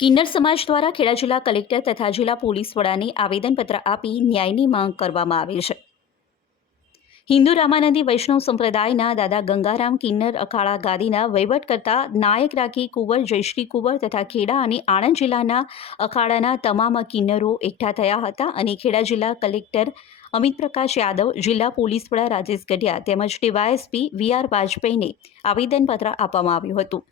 કિન્નર સમાજ દ્વારા ખેડા જિલ્લા કલેક્ટર તથા જિલ્લા પોલીસ વડાને આવેદનપત્ર આપી ન્યાયની માંગ કરવામાં આવી છે. હિન્દુ રામાનંદી વૈષ્ણવ સંપ્રદાયના દાદા ગંગારામ કિન્નર અખાડા ગાદીના વહીવટ કરતા નાયક રાખી કુંવર જયશ્રી કુંવર તથા ખેડા અને આણંદ જિલ્લાના અખાડાના તમામ કિન્નરો એકઠા થયા હતા અને ખેડા જિલ્લા કલેક્ટર અમિત પ્રકાશ યાદવ, જિલ્લા પોલીસ વડા રાજેશ ગઢિયા તેમજ ડીવાયએસપી વી.આર. વાજપેયીને આવેદનપત્ર આપવામાં આવ્યું હતું,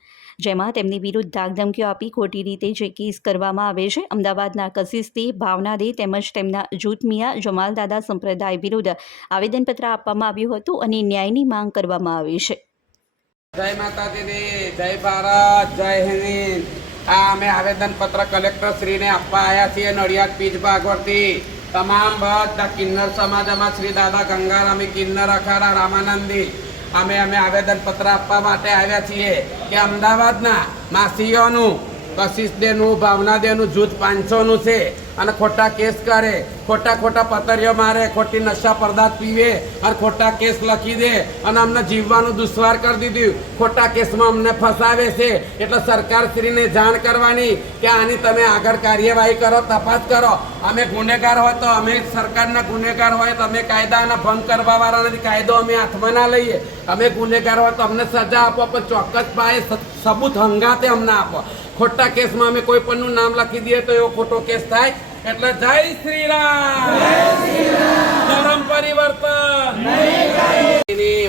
જેમાં તેમની વિરુદ્ધ ધાકધમકીઓ આપી ખોટી રીતે જે કેસ કરવામાં આવે છે. અમદાવાદના કશિશ દે, ભાવના દે તેમજ તેમના જૂથ મિયા જમાલદાદા સંપ્રદાય વિરુદ્ધ આવેદનપત્ર આપવામાં આવ્યું હતું અને ન્યાયની માંગ કરવામાં આવી છે. જય માતાજી, જય ભારત, જય હિન્દ. આ અમે આવેદનપત્ર કલેક્ટર શ્રીને આપવા આવ્યા છીએ. નડિયાદ પીજ ભાગવતી તમામ બધા કિન્નર સમાજમાં શ્રી દાદા ગંગારામી કિન્નર અખાડા રામાનંદી અમે આવેદનપત્ર આપવા માટે આવ્યા છીએ કે અમદાવાદના માસીઓનું કશિશ દેનું, ભાવના દેનું જૂથ 500નું છે અને ખોટા કેસ કરે, ખોટા પતરીઓ મારે, ખોટી નશા પદાર્થ પીવે અને ખોટા કેસ લખી દે અને અમને જીવવાનું દુશ્વાર કરી દીધું. ખોટા કેસમાં અમને ફસાવે છે. એટલે સરકારશ્રીને જાણ કરવાની કે આની તમે આગળ કાર્યવાહી કરો, તપાસ કરો. અમે ગુનેગાર હોય તો અમે સરકારના ગુનેગાર હોય તો અમે કાયદાના ભંગ કરવાવાળા નથી. કાયદો અમે હાથમાં ના લઈએ. અમે ગુનેગાર હોય તો અમને સજા આપો, પણ ચોક્કસ પાયે સબૂત હંગાતે અમને આપો. ખોટા કેસમાં અમે કોઈ પણનું નામ લખી દઈએ તો એવો ખોટો કેસ થાય. એટલે જય શ્રી રામ, ધર્મ પરિવર્તન.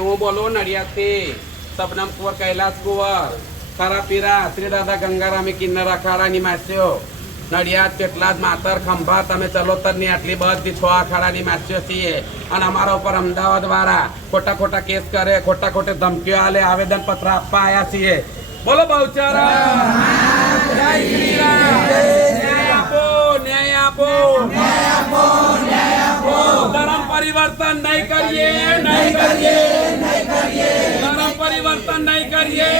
હું બોલું નડિયાદથી સબનમ કુંવર, કૈલાસ કુંવર, ખરાપીરા શ્રી દાદા ગંગારામી કિન્નર અખાડાની માસીઓ નડિયાદ, પેટલાદ, માતર, ખંભા તમે ચલોતરની આટલી બધી 6 અખાડાની માસીઓ છીએ અને અમારા ઉપર અમદાવાદ વાળા ખોટા કેસ કરે, ખોટી ધમકીઓ આલે, આવેદનપત્ર આપવા આવ્યા છીએ. બોલો બહુચરા, જય શ્રી રામ. ન્યાય આપો. ધર્મ પરિવર્તન નહીં કરીએ, ધર્મ પરિવર્તન નહીં કરીએ.